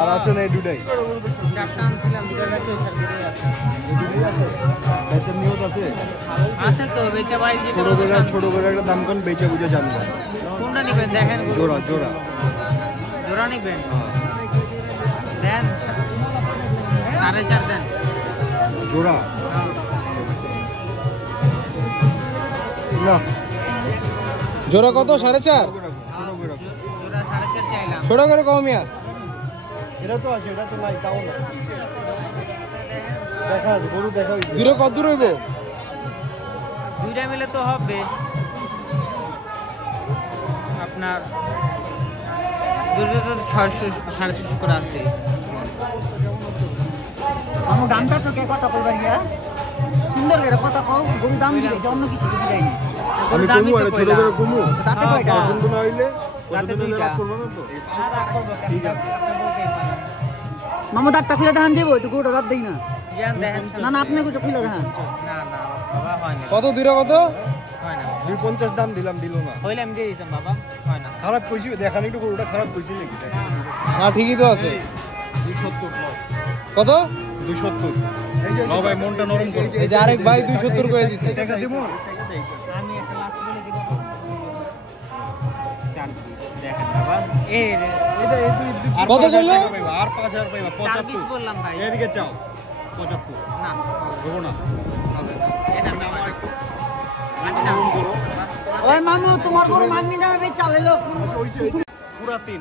আর আছে না এই দুটাই বেচার নিয়ত আছে ছোট করে একটা দাম কোন বেচে বুঝে জানবেন কোনটা নিবেন দেখেন জোড়া জোড়া জোড়া নিবেন দেন 4.5 দেন জোড়া না জোড়া কত 4.5 জোড়া 4.5 চাইলাম ছোট করে কম মিয়া এটা তো আছে এটা তো নাই তাও না দেখা আছে গরু দেখা হইছে দূরে কত দূর হইব দুইটা মিলে তো হবে আপনার দুটো তো 600 650 করে আছে আমার দামটা চোখে কথা কইবার গিয়া সুন্দর করে কথা কও গরু দাম দিবে যে অন্য কিছু দিবে না আমি কমু আর ছোট করে কমু তাতে কয়টা পছন্দ না হইলে তাতে দুইটা করব না তো ঠিক আছে মামু দাঁতটা খুলে দেখান দেবো একটু গরুটা দাঁত দেই না জ্ঞান দেখেন না না আপনি একটু খুলে দেখান না না বাবা হয় না কত দূরে কত হয় না 250 দাম দিলাম দিল না হইলে আমি দিয়ে দিতাম বাবা হয় না খারাপ কইছি দেখান একটু গরুটা খারাপ কইছি নাকি না ঠিকই তো আছে 270 কত 270 নাও ভাই মনটা নরম করো এই যে আরেক ভাই 270 করে দিছে টাকা দেব আমি একটা লাস্ট বলে দিব 4 পিস দেখেন বাবা এই এটা এই কত কইলো আর 5000 পাইবা 4 পিস 75 বললাম ভাই এদিকে চাও 75 না দেব না এটা না আমি না ওই মামু তোমার গরু মাগনি দামে বেচা লাইলো পুরা 3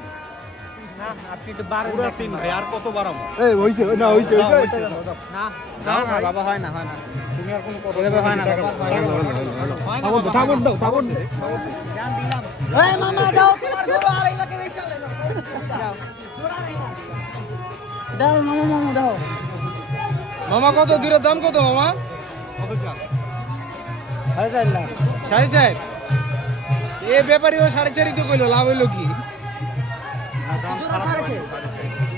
না আপনি তো 12 পুরা 3 ভাই আর কত বাড়াবো এই হইছে না হইছে না দাও না বাবা হয় না তুমি আর কোনো কথা ওইভাবে হয় না বাবা থাবর দাও থাবর জান দিলাম ওই মামা দাও তোমার গরু 2.5 লাখে বেচা লাইলো দাও মামু মামু দাও মামা কত দূরের দাম কত মামা কত চাও 4.5 লাখ 4.5 এ ব্যাপারী ও 4.5 তো কইলো লাভ হইলো কি দাম জোড়া খারাপ 4.5